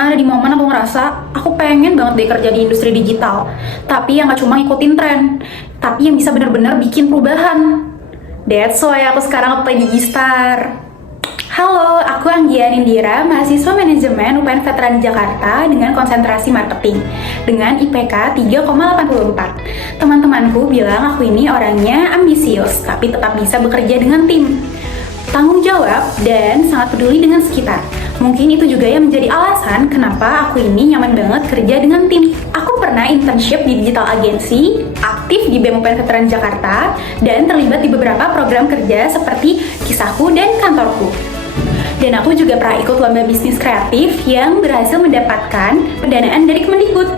Pernah ada di momen aku ngerasa aku pengen banget deh kerja di industri digital, tapi yang gak cuma ngikutin tren, tapi yang bisa bener-bener bikin perubahan. That's why aku sekarang apply di Gistar. Halo, aku Anggia Nindira, mahasiswa manajemen UPN Veteran Jakarta dengan konsentrasi marketing dengan IPK 3,84. Teman-temanku bilang aku ini orangnya ambisius, tapi tetap bisa bekerja dengan tim, tanggung jawab, dan sangat peduli dengan sekitar. Mungkin itu juga yang menjadi alasan kenapa aku ini nyaman banget kerja dengan tim. Aku pernah internship di digital agency, aktif di BEM UPN Veteran Jakarta, dan terlibat di beberapa program kerja seperti Kisahku dan Kantorku. Dan aku juga pernah ikut lomba bisnis kreatif yang berhasil mendapatkan pendanaan dari Kemendikbud.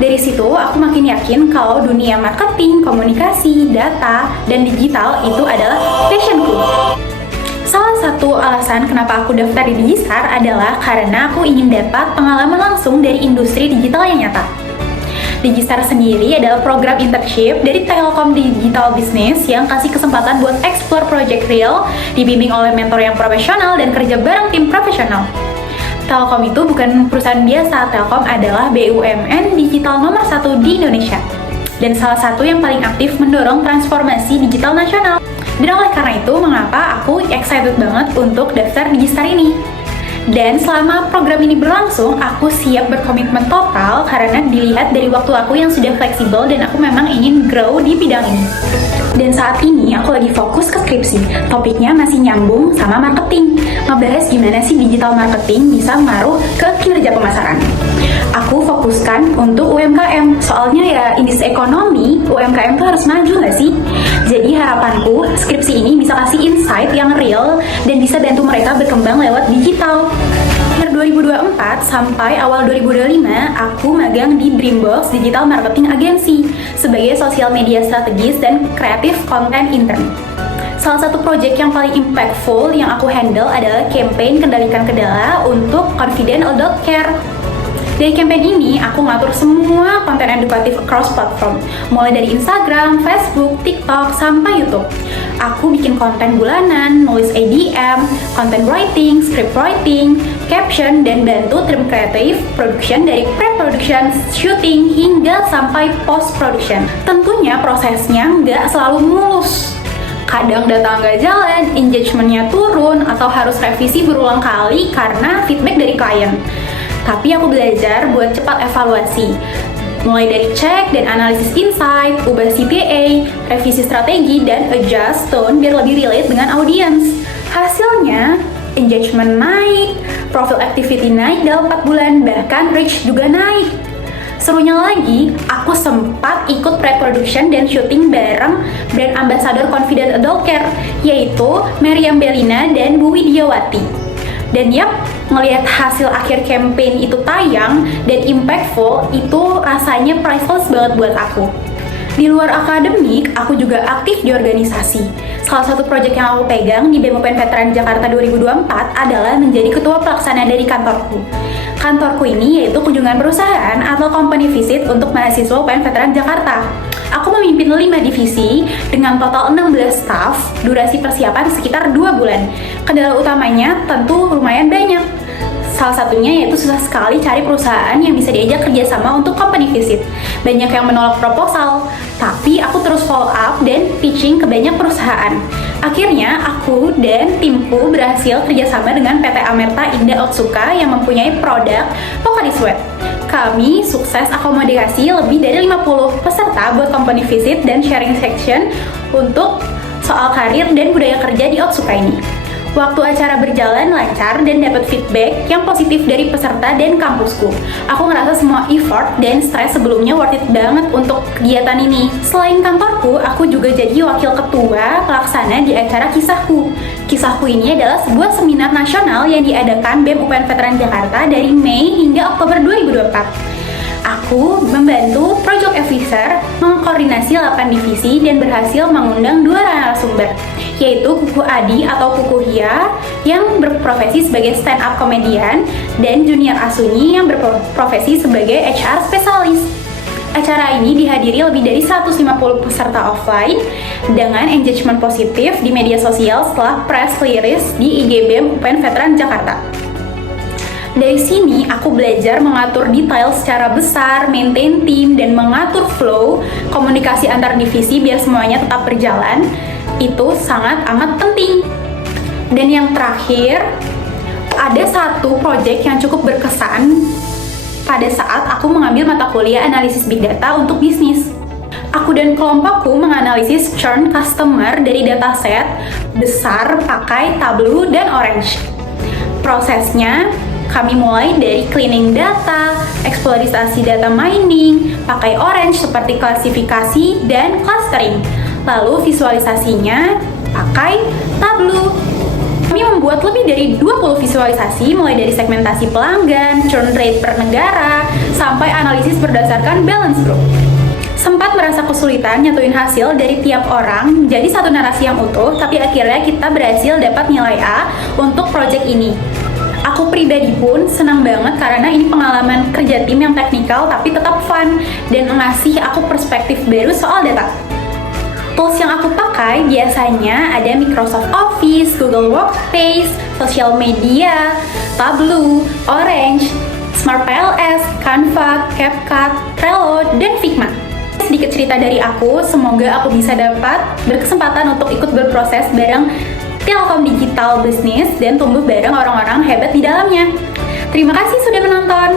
Dari situ, aku makin yakin kalau dunia marketing, komunikasi, data, dan digital itu adalah passionku. Salah satu alasan kenapa aku daftar di Digistar adalah karena aku ingin dapat pengalaman langsung dari industri digital yang nyata. Digistar sendiri adalah program internship dari Telkom Digital Business yang kasih kesempatan buat explore project real, dibimbing oleh mentor yang profesional dan kerja bareng tim profesional. Telkom itu bukan perusahaan biasa, Telkom adalah BUMN digital nomor 1 di Indonesia dan salah satu yang paling aktif mendorong transformasi digital nasional. Dan oleh karena itu, mengapa aku excited banget untuk daftar di Gistar ini. Dan selama program ini berlangsung, aku siap berkomitmen total karena dilihat dari waktu aku yang sudah fleksibel dan aku memang ingin grow di bidang ini. Dan saat ini aku lagi fokus ke skripsi, topiknya masih nyambung sama marketing. Ngebahas gimana sih digital marketing bisa ngaruh ke kinerja pemasaran. Aku fokuskan untuk UMKM, soalnya ya industri ekonomi, UMKM tuh harus maju nggak sih? Jadi harapanku, skripsi ini bisa kasih insight yang real dan bisa bantu mereka berkembang lewat digital. Akhir 2024 sampai awal 2025, aku magang di Dreambox Digital Marketing Agency sebagai sosial media strategis dan kreatif konten intern. Salah satu project yang paling impactful yang aku handle adalah campaign kendalikan kendala untuk Confident Adult Care. Dari campaign ini, aku ngatur semua konten edukatif across platform, mulai dari Instagram, Facebook, TikTok, sampai YouTube. Aku bikin konten bulanan, nulis ADM, content writing, script writing, caption, dan bantu tim kreatif production dari pre-production, shooting, hingga sampai post-production. Tentunya prosesnya nggak selalu mulus. Kadang data nggak jalan, engagementnya turun, atau harus revisi berulang kali karena feedback dari klien. Tapi aku belajar buat cepat evaluasi, mulai dari cek dan analisis insight, ubah CTA, revisi strategi, dan adjust tone biar lebih relate dengan audiens. Hasilnya, engagement naik, profile activity naik dalam 4 bulan, bahkan reach juga naik. Serunya lagi, aku sempat ikut pre-production dan syuting bareng brand ambassador Confident Adult Care, yaitu Meriam Belina dan Bu Widiawati. Dan yap, ngelihat hasil akhir campaign itu tayang dan impactful, itu rasanya priceless banget buat aku. Di luar akademik, aku juga aktif di organisasi. Salah satu proyek yang aku pegang di BEM UPN Veteran Jakarta 2024 adalah menjadi ketua pelaksana dari kantorku. Kantorku ini yaitu kunjungan perusahaan atau company visit untuk mahasiswa UPN Veteran Jakarta. Aku memimpin 5 divisi dengan total 16 staff, durasi persiapan sekitar 2 bulan. Kendala utamanya tentu lumayan banyak. Salah satunya yaitu susah sekali cari perusahaan yang bisa diajak kerjasama untuk company visit. Banyak yang menolak proposal, tapi aku terus follow up dan pitching ke banyak perusahaan. Akhirnya, aku dan timku berhasil kerjasama dengan PT Amerta Indah Otsuka yang mempunyai produk Pocari Sweat. Kami sukses akomodasi lebih dari 50 peserta buat company visit dan sharing section untuk soal karir dan budaya kerja di Otsuka ini. Waktu acara berjalan lancar dan dapat feedback yang positif dari peserta dan kampusku. Aku ngerasa semua effort dan stres sebelumnya worth it banget untuk kegiatan ini. Selain kantorku, aku juga jadi wakil ketua pelaksana di acara Kisahku. Kisahku ini adalah sebuah seminar nasional yang diadakan BEM UPN Veteran Jakarta dari Mei hingga Oktober 2024. Aku membantu Project Officer mengkoordinasi 8 divisi dan berhasil mengundang 2 narasumber, yaitu Kuku Adi atau Kuku Hia yang berprofesi sebagai stand-up komedian dan Junior Asuni yang berprofesi sebagai HR spesialis. Acara ini dihadiri lebih dari 150 peserta offline dengan engagement positif di media sosial setelah press release di IG BEM UPN Veteran Jakarta. Dari sini aku belajar mengatur detail secara besar, maintain tim, dan mengatur flow komunikasi antar divisi biar semuanya tetap berjalan. Itu sangat amat penting. Dan yang terakhir, ada satu project yang cukup berkesan pada saat aku mengambil mata kuliah analisis big data untuk bisnis. Aku dan kelompokku menganalisis churn customer dari dataset besar pakai Tableau dan Orange. Prosesnya, kami mulai dari cleaning data, eksploitasi data mining, pakai Orange seperti klasifikasi dan clustering. Lalu visualisasinya pakai Tableau. Kami membuat lebih dari 20 visualisasi mulai dari segmentasi pelanggan, churn rate per negara, sampai analisis berdasarkan balance group. Sempat merasa kesulitan nyatuin hasil dari tiap orang jadi satu narasi yang utuh, tapi akhirnya kita berhasil dapat nilai A untuk project ini. Aku pribadi pun senang banget karena ini pengalaman kerja tim yang teknikal tapi tetap fun dan ngasih aku perspektif baru soal data. Tools yang aku pakai biasanya ada Microsoft Office, Google Workspace, social media, Tableau, Orange, Smart PLS, Canva, CapCut, Trello, dan Figma. Sedikit cerita dari aku, semoga aku bisa dapat berkesempatan untuk ikut berproses bareng Telkom Digital Business dan tumbuh bareng orang-orang hebat di dalamnya. Terima kasih sudah menonton.